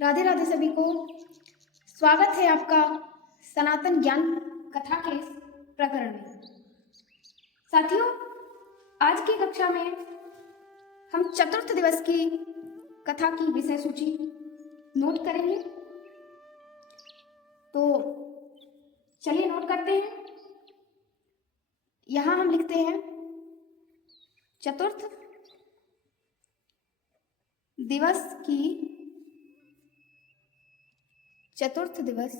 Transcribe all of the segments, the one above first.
राधे राधे सभी को। स्वागत है आपका सनातन ज्ञान कथा के इस प्रकरण में। साथियों, आज की कक्षा में हम चतुर्थ दिवस की कथा की विषय सूची नोट करेंगे। तो चलिए नोट करते हैं। यहाँ हम लिखते हैं चतुर्थ दिवस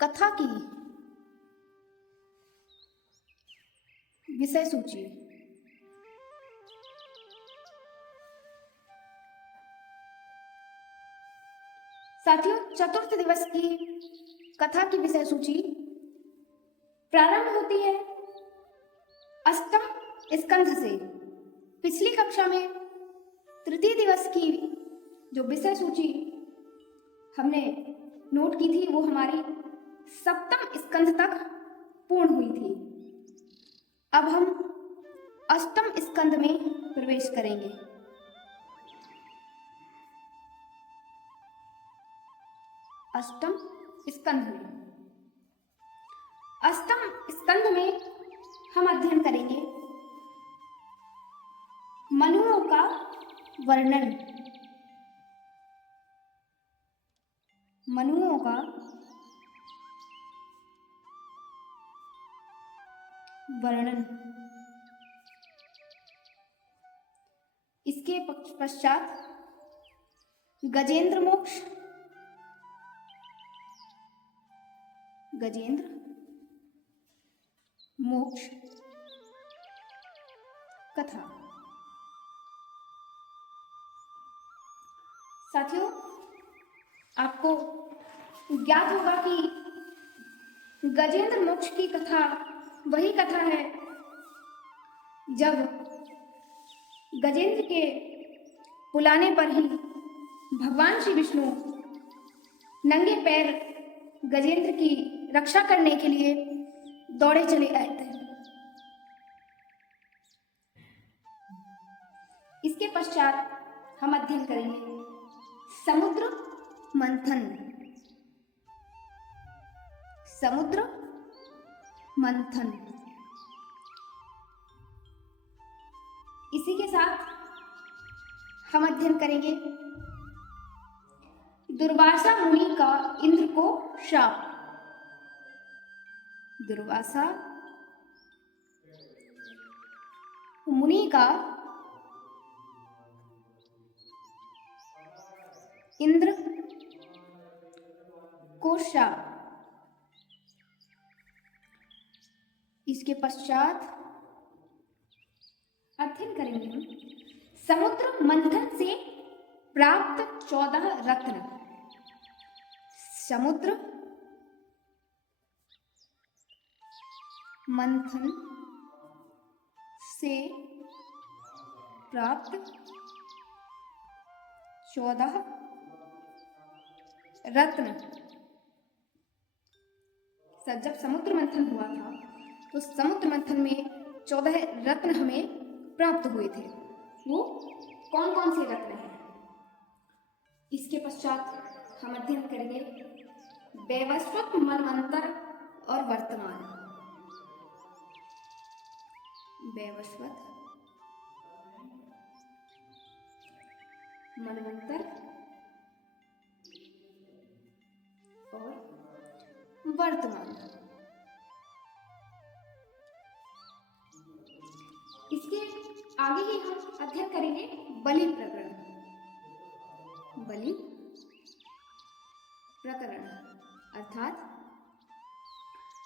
कथा की विषय सूची। साथियों, चतुर्थ दिवस की कथा की विषय सूची प्रारंभ होती है अष्टम स्कंध से। पिछली कक्षा में तृतीय दिवस की जो विषय सूची हमने नोट की थी वो हमारी सप्तम स्कंध तक पूर्ण हुई थी। अब हम अष्टम स्कंध में प्रवेश करेंगे। अष्टम स्कंध में हम अध्ययन करेंगे मनुओं का वर्णन। इसके पश्चात गजेंद्र मोक्ष कथा। साथियों, आपको ज्ञात होगा कि गजेंद्र मोक्ष की कथा वही कथा है जब गजेंद्र के बुलाने पर ही भगवान श्री विष्णु नंगे पैर गजेंद्र की रक्षा करने के लिए दौड़े चले आए थे। इसके पश्चात हम अध्ययन करेंगे समुद्र मंथन। इसी के साथ हम अध्ययन करेंगे दुर्वासा मुनि का इंद्र को शाप। दुर्वासा मुनि का इंद्र को शाप। इसके पश्चात अध्ययन करेंगे हम समुद्र मंथन से प्राप्त 14 रत्न। समुद्र मंथन से प्राप्त 14 रत्न। जब समुद्र मंथन हुआ था तो समुद्र मंथन में 14 रत्न हमें प्राप्त हुए थे। वो कौन कौन से रत्न हैं? इसके पश्चात हम अध्ययन करेंगे वैवस्वत, मनवंतर और वर्तमान। वैवस्वत, मनवंतर और वर्तमान। इसके आगे ही हम अध्ययन करेंगे बलि प्रकरण। अर्थात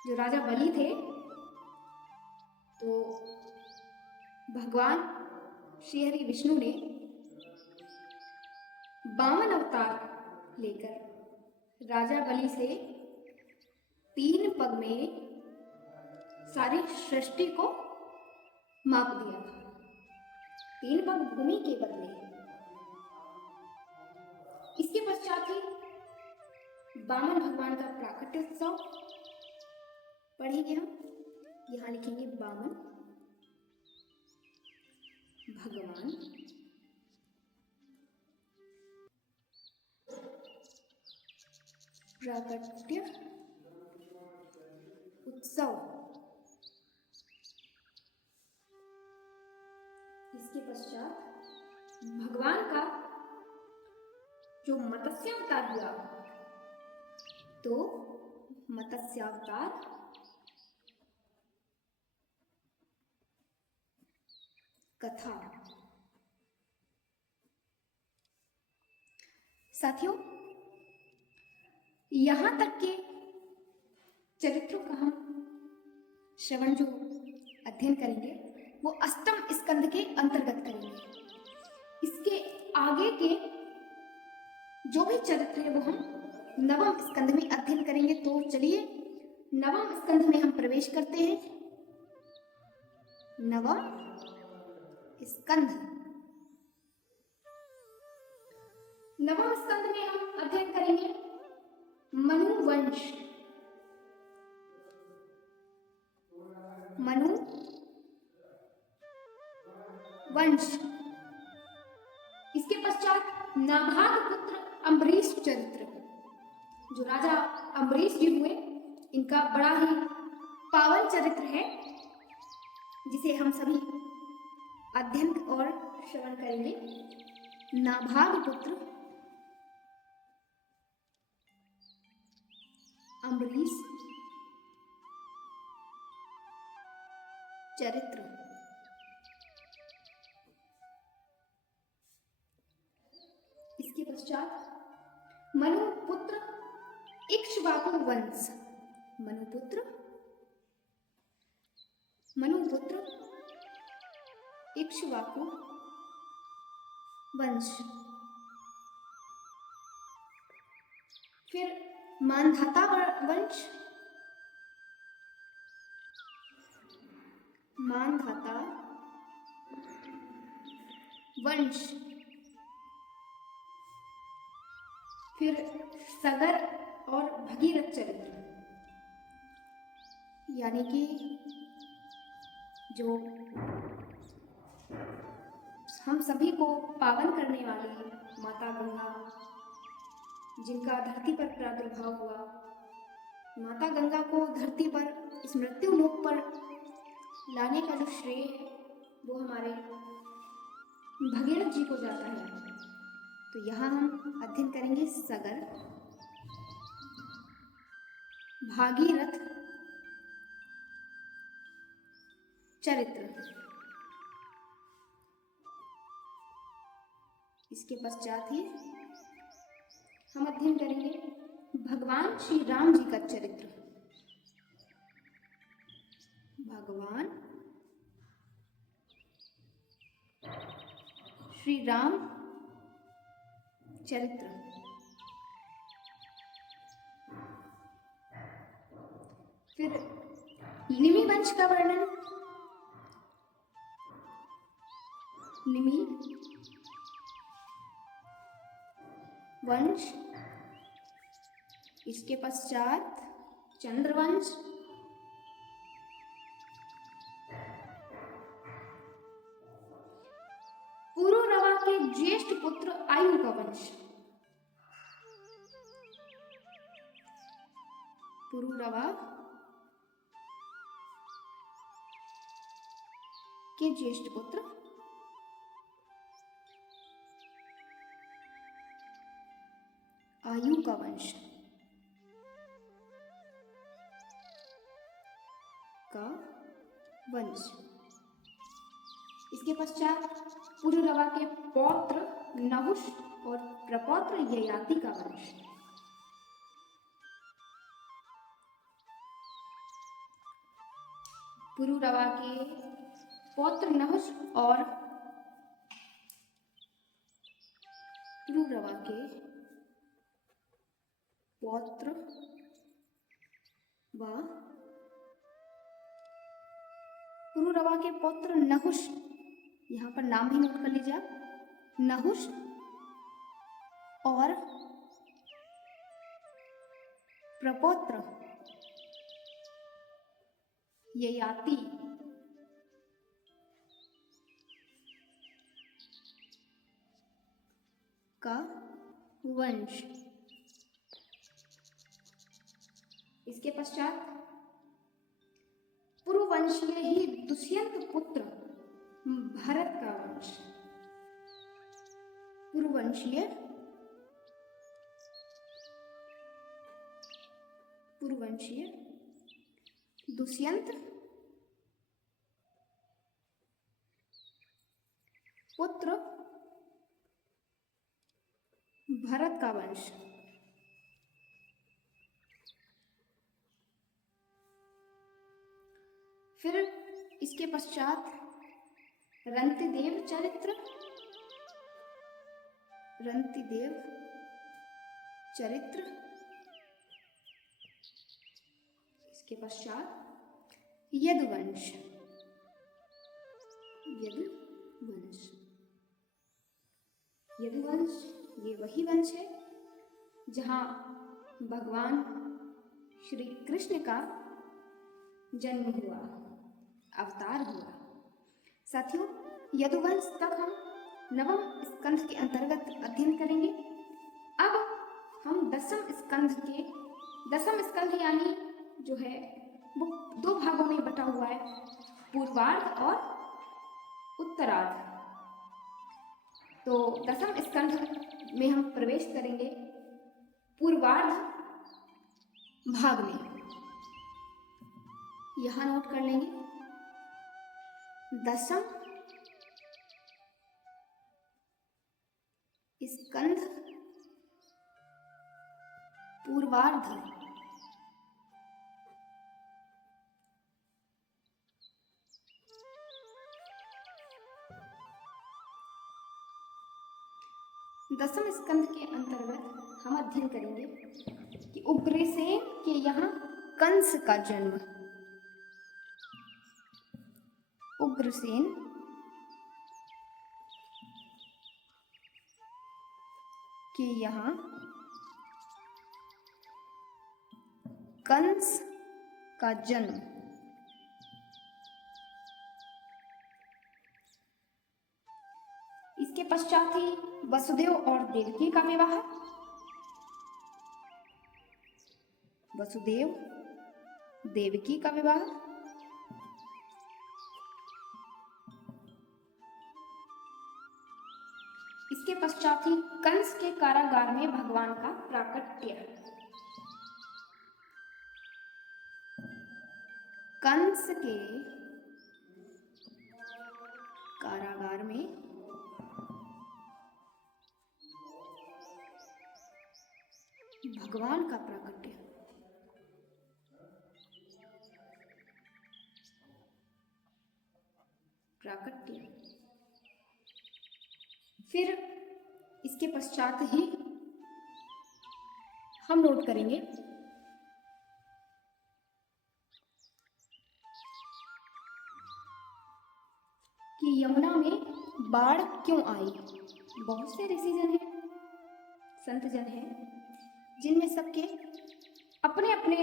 जो राजा बलि थे तो भगवान श्री हरि विष्णु ने वामन अवतार लेकर राजा बलि से 3 पग में सारी सृष्टि को माप दिया था। 3 पग भूमि के बदले। इसके पश्चात ही वामन भगवान का प्राकट्योत्सव पढ़ेंगे हम। यहाँ लिखेंगे वामन भगवान प्राकट्य उत्सव। इसके पश्चात भगवान का जो मत्स्यावतार हुआ, तो मत्स्यावतार कथा। साथियों, यहां तक के चरित्रों का हम श्रवण जो अध्ययन करेंगे वो अष्टम स्कंद के अंतर्गत करेंगे। इसके आगे के जो भी चरित्र है वो हम नवम स्कंद में अध्ययन करेंगे। तो चलिए नवम स्कंद में हम प्रवेश करते हैं। नवम स्कंद, नवम स्कंद में हम अध्ययन करेंगे मनु वंश। मनु वंश। इसके पश्चात नाभाग पुत्र अम्बरीश चरित्र। जो राजा अम्बरीश जी हुए, इनका बड़ा ही पावन चरित्र है जिसे हम सभी अध्ययन और श्रवण करेंगे। नाभाग पुत्र अम्बरीश चरित्र। इसके पश्चात मनुपुत्र इक्ष्वाकु वंश। मनुपुत्र इक्ष्वाकु वंश। फिर मांधाता वंश। मांधाता वंश। फिर सगर और भगीरथ चरित्र, यानी कि जो हम सभी को पावन करने वाली माता गंगा, जिनका धरती पर प्रादुर्भाव हुआ, माता गंगा को धरती पर इस मृत्यु लोक पर लाने का जो श्रेय है वो हमारे भगीरथ जी को जाता है। तो यहाँ हम अध्ययन करेंगे सगर, भागीरथ चरित्र। इसके पश्चात ही हम अध्ययन करेंगे भगवान श्री राम जी का चरित्र। भगवान श्री राम चरित्र। फिर निमि वंश का वर्णन। निमि वंश। इसके पश्चात चंद्रवंश। पुरुरवा के ज्येष्ठ पुत्र आयु का वंश। पुरुरवा के ज्येष्ठ पुत्र आयु का वंश का वंश। इसके पश्चात पुरुरवा के पौत्र नहुष और प्रपौत्र ययाति का वंश। पुरुरवा के पौत्र नहुष और पुरुरवा के पौत्र व पुरुरवा के पौत्र नहुष, यहाँ पर नाम भी नोट कर लीजिए आप, नहुष और प्रपौत्र ययाति का वंश। इसके पश्चात पुरुवंशीय ही दुष्यंत पुत्र भरत का वंश। पुरुवंशीय दुष्यंत पुत्र भरत का वंश। फिर इसके पश्चात रंतिदेव चरित्र। इसके पश्चात यदुवंश। यदुवंश ये वही वंश है जहाँ भगवान श्री कृष्ण का जन्म हुआ, अवतार हुआ। साथियों, यदुवंश तक हम नवम स्कंध के अंतर्गत अध्ययन करेंगे। अब हम दसम स्कंध यानी जो है वो 2 भागों में बटा हुआ है, पूर्वार्ध और उत्तरार्ध। तो दसम स्कंध में हम प्रवेश करेंगे पूर्वार्ध भाग में। यहाँ नोट कर लेंगे, दसम स्कंध पूर्वार्ध। दसम स्कंध के अंतर्गत हम अध्ययन करेंगे कि उग्रसेन के यहाँ कंस का जन्म। उग्रसेन के यहाँ कंस का जन्म। इसके पश्चात ही वसुदेव और देवकी का विवाह। वसुदेव देवकी का विवाह। इसके पश्चात ही कंस के कारागार में भगवान का प्राकट्य। कंस के कारागार में भगवान का प्राकट्य। फिर इसके पश्चात ही हम नोट करेंगे कि यमुना में बाढ़ क्यों आई। बहुत से ऋषिजन हैं, संत जन हैं, जिनमें सबके अपने अपने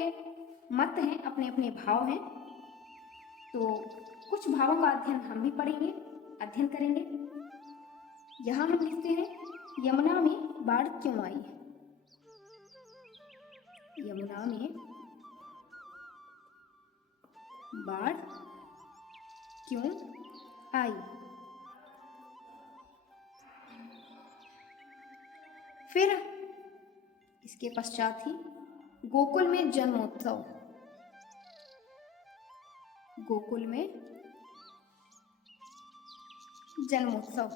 मत हैं, अपने अपने भाव हैं। तो कुछ भावों का अध्ययन हम भी अध्ययन करेंगे। यहाँ हम लिखते हैं, यमुना में बाढ़ क्यों आई। यमुना में बाढ़ क्यों आई। फिर इसके पश्चात ही गोकुल में जन्मोत्सव। गोकुल में जन्मोत्सव।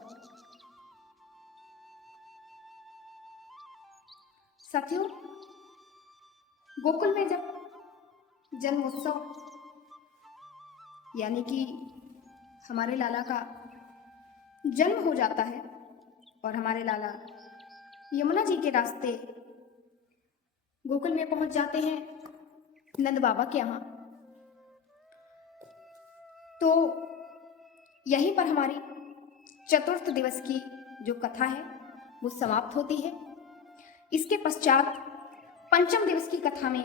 साथियों, गोकुल में जब जन्मोत्सव यानी कि हमारे लाला का जन्म हो जाता है और हमारे लाला यमुना जी के रास्ते गोकुल में पहुंच जाते हैं नंद बाबा के यहाँ, तो यहीं पर हमारी चतुर्थ दिवस की जो कथा है वो समाप्त होती है। इसके पश्चात पंचम दिवस की कथा में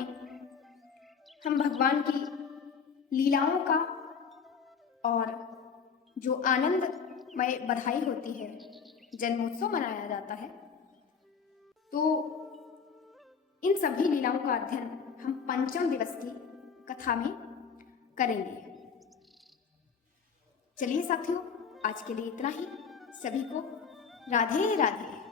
हम भगवान की लीलाओं का और जो आनंदमय बधाई होती है, जन्मोत्सव मनाया जाता है, तो इन सभी लीलाओं का अध्ययन हम पंचम दिवस की कथा में करेंगे। चलिए साथियों, आज के लिए इतना ही। सभी को राधे राधे।